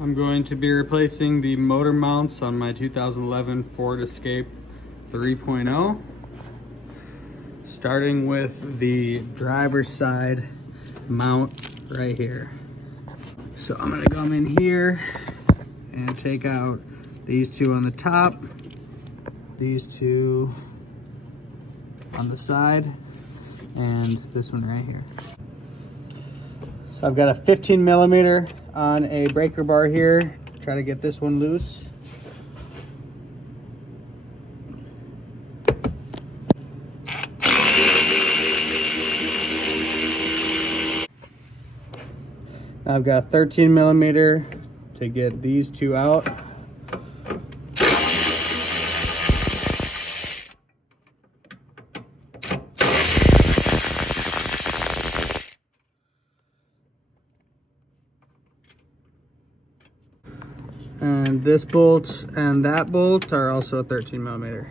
I'm going to be replacing the motor mounts on my 2011 Ford Escape 3.0. Starting with the driver's side mount right here. So I'm gonna come in here and take out these two on the top, these two on the side, and this one right here. So I've got a 15 millimeter on a breaker bar here. Try to get this one loose. Now I've got a 13 millimeter to get these two out. And this bolt and that bolt are also a 13 millimeter.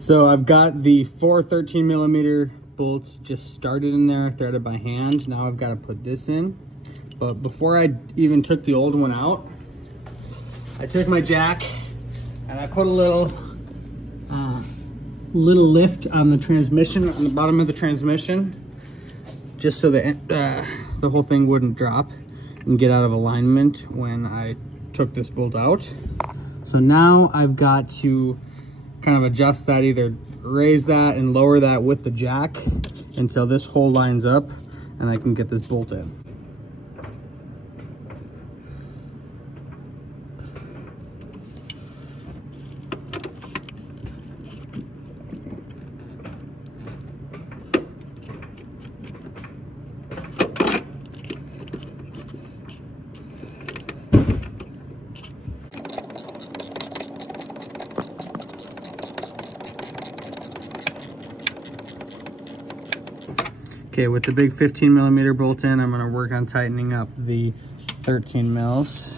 So I've got the four 13 millimeter bolts just started in there, threaded by hand. Now I've got to put this in. But before I even took the old one out, I took my jack and I put a little lift on the transmission, on the bottom of the transmission, just so that the whole thing wouldn't drop and get out of alignment when I took this bolt out. So now I've got to kind of adjust that, either raise that and lower that with the jack until this hole lines up and I can get this bolt in. Okay, with the big 15 millimeter bolt in, I'm going to work on tightening up the 13 mils.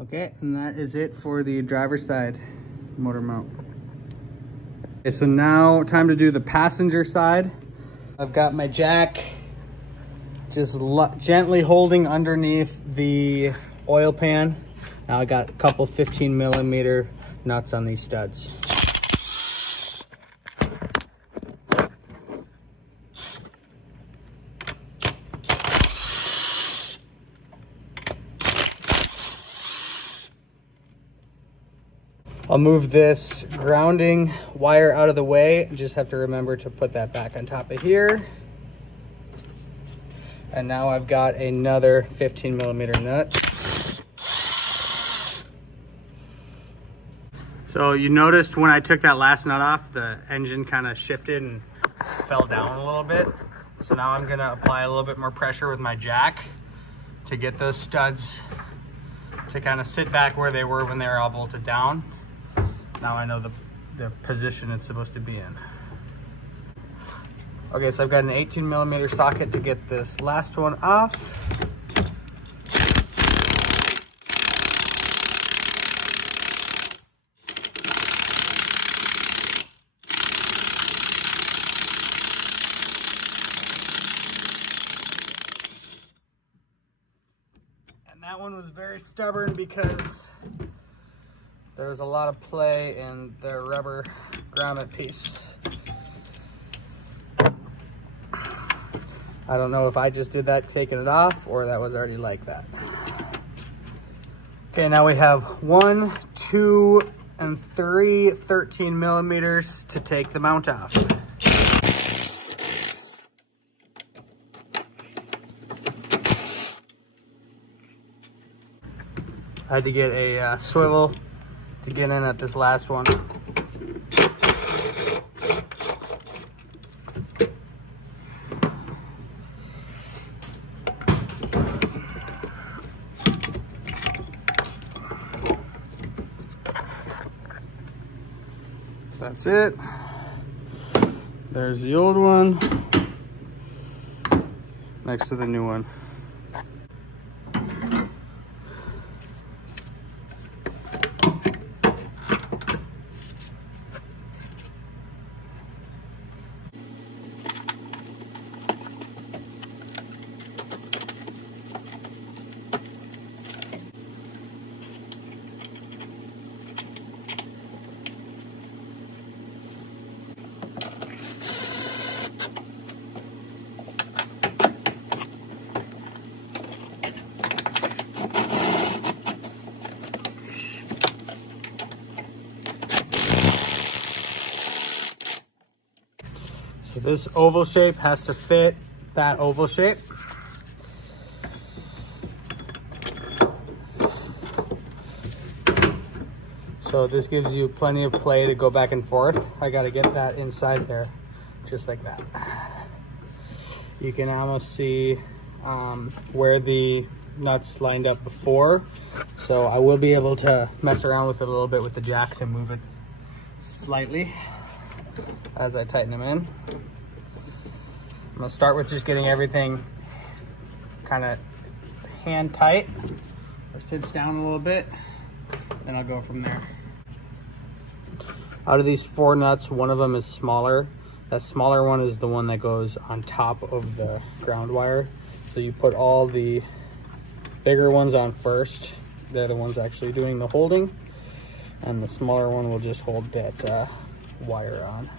Okay, and that is it for the driver's side motor mount. Okay, so now time to do the passenger side. I've got my jack just gently holding underneath the oil pan. Now I got a couple 15 millimeter nuts on these studs. I'll move this grounding wire out of the way. Just have to remember to put that back on top of here. And now I've got another 15 millimeter nut. So you noticed when I took that last nut off, the engine kind of shifted and fell down a little bit. So now I'm gonna apply a little bit more pressure with my jack to get those studs to kind of sit back where they were when they were all bolted down. Now I know the position it's supposed to be in. Okay, so I've got an 18 millimeter socket to get this last one off. And that one was very stubborn because there was a lot of play in the rubber grommet piece. I don't know if I just did that taking it off or that was already like that. Okay, now we have 1, 2, and 3 13 millimeters to take the mount off. I had to get a swivel to get in at this last one. That's it. There's the old one next to the new one. So this oval shape has to fit that oval shape. So this gives you plenty of play to go back and forth. I got to get that inside there, just like that. You can almost see where the nuts lined up before. So I will be able to mess around with it a little bit with the jack to move it slightly as I tighten them in. I'm gonna start with just getting everything kind of hand tight or sits down a little bit, then I'll go from there. Out of these 4 nuts, one of them is smaller. That smaller one is the one that goes on top of the ground wire. So you put all the bigger ones on first. They're the ones actually doing the holding, and the smaller one will just hold that wire on.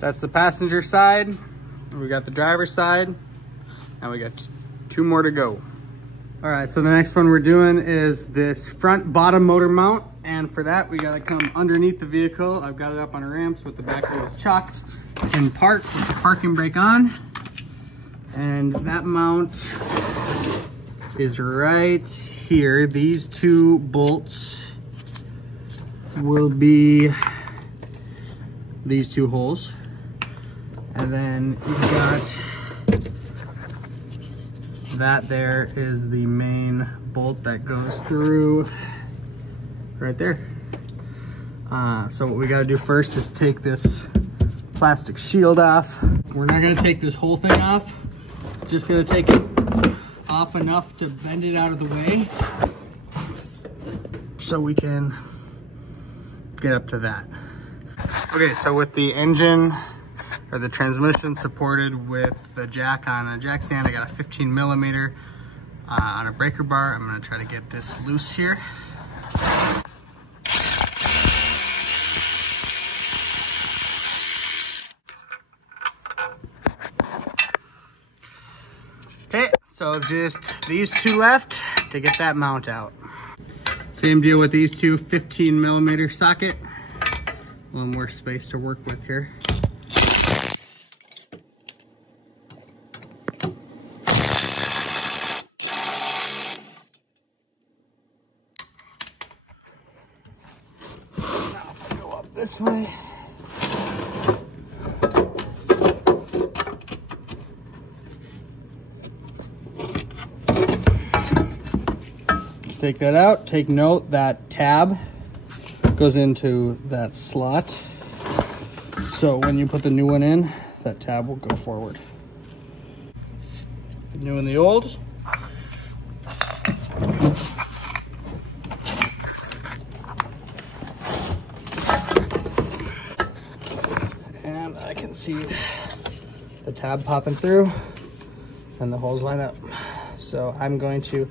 That's the passenger side. We got the driver's side, and we got 2 more to go. All right, so the next one we're doing is this front bottom motor mount, and for that we gotta come underneath the vehicle. I've got it up on a ramp so with the back wheels chocked in park with the parking brake on, and that mount is right here. These 2 bolts will be these 2 holes. And then you've got that there is the main bolt that goes through right there. So what we gotta do first is take this plastic shield off. We're not gonna take this whole thing off, just gonna take it off enough to bend it out of the way so we can get up to that. Okay, so with the engine or the transmission supported with the jack on a jack stand, I got a 15 millimeter on a breaker bar. I'm gonna try to get this loose here. Okay, so just these 2 left to get that mount out. Same deal with these 2 15 millimeter socket. A little more space to work with here. Now if I go up this way. take that out. Take note that tab goes into that slot. So when you put the new one in, that tab will go forward. The new and the old. And I can see the tab popping through and the holes line up. So I'm going to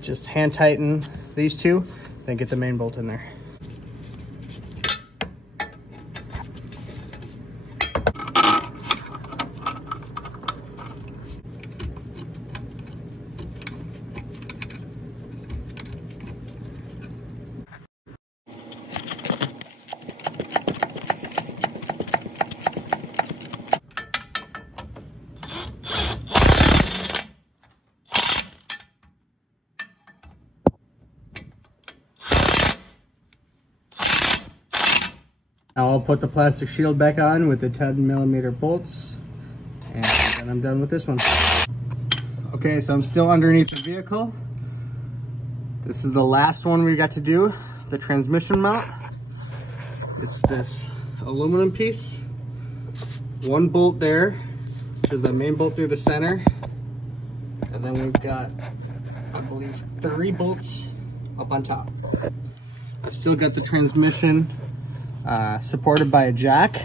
just hand tighten these two, then get the main bolt in there. Now I'll put the plastic shield back on with the 10mm bolts, and then I'm done with this one. Okay, so I'm still underneath the vehicle. This is the last one we got to do, the transmission mount. It's this aluminum piece. One bolt there, which is the main bolt through the center. And then we've got, I believe, 3 bolts up on top. I've still got the transmission supported by a jack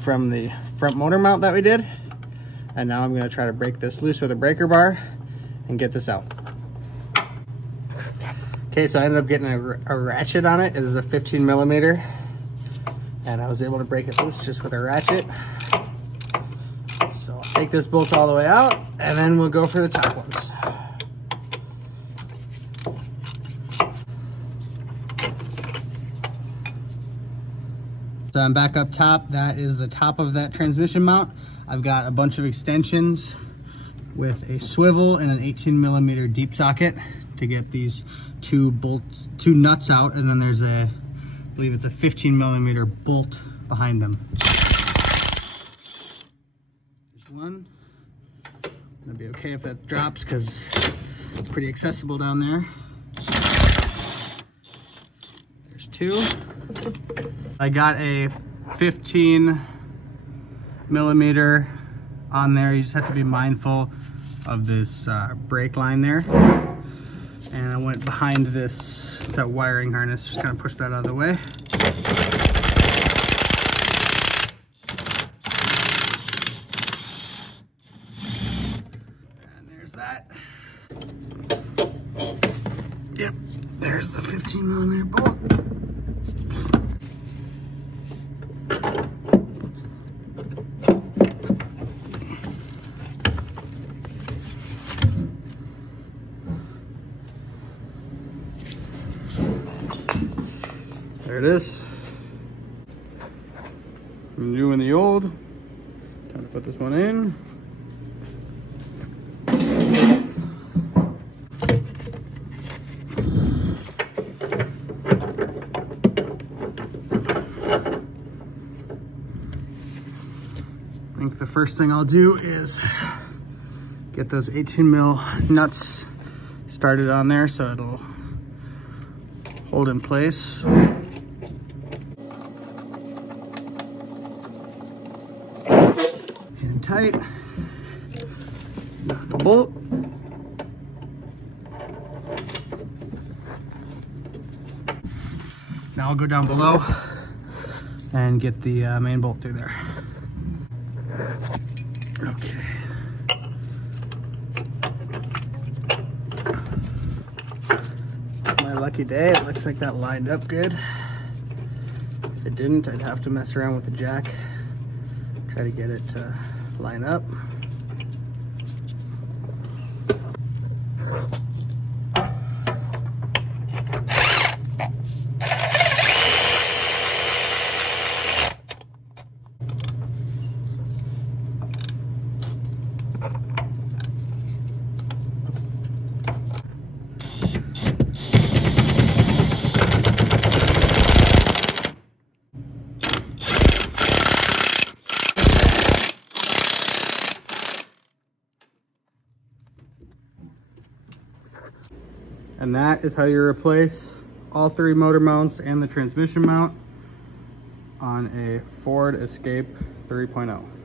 from the front motor mount that we did. And now I'm going to try to break this loose with a breaker bar and get this out. Okay, so I ended up getting a ratchet on it. It is a 15mm, and I was able to break it loose just with a ratchet. So I'll take this bolt all the way out, and then we'll go for the top ones. So I'm back up top. That is the top of that transmission mount. I've got a bunch of extensions with a swivel and an 18mm deep socket to get these two nuts out, and then there's a, I believe it's a 15mm bolt behind them. There's one. It'll be okay if that drops because it's pretty accessible down there. There's 2. I got a 15mm on there. You just have to be mindful of this brake line there. And I went behind that wiring harness, just kind of push that out of the way. And there's that. Yep, there's the 15mm bolt. There it is. The new and the old. Time to put this one in. I think the first thing I'll do is get those 18mm nuts started on there so it'll hold in place. Getting tight. Knock the bolt. Now I'll go down below and get the main bolt through there. Okay. My lucky day, it looks like that lined up good. If it didn't, I'd have to mess around with the jack, try to get it to line up. And that is how you replace all 3 motor mounts and the transmission mount on a Ford Escape 3.0.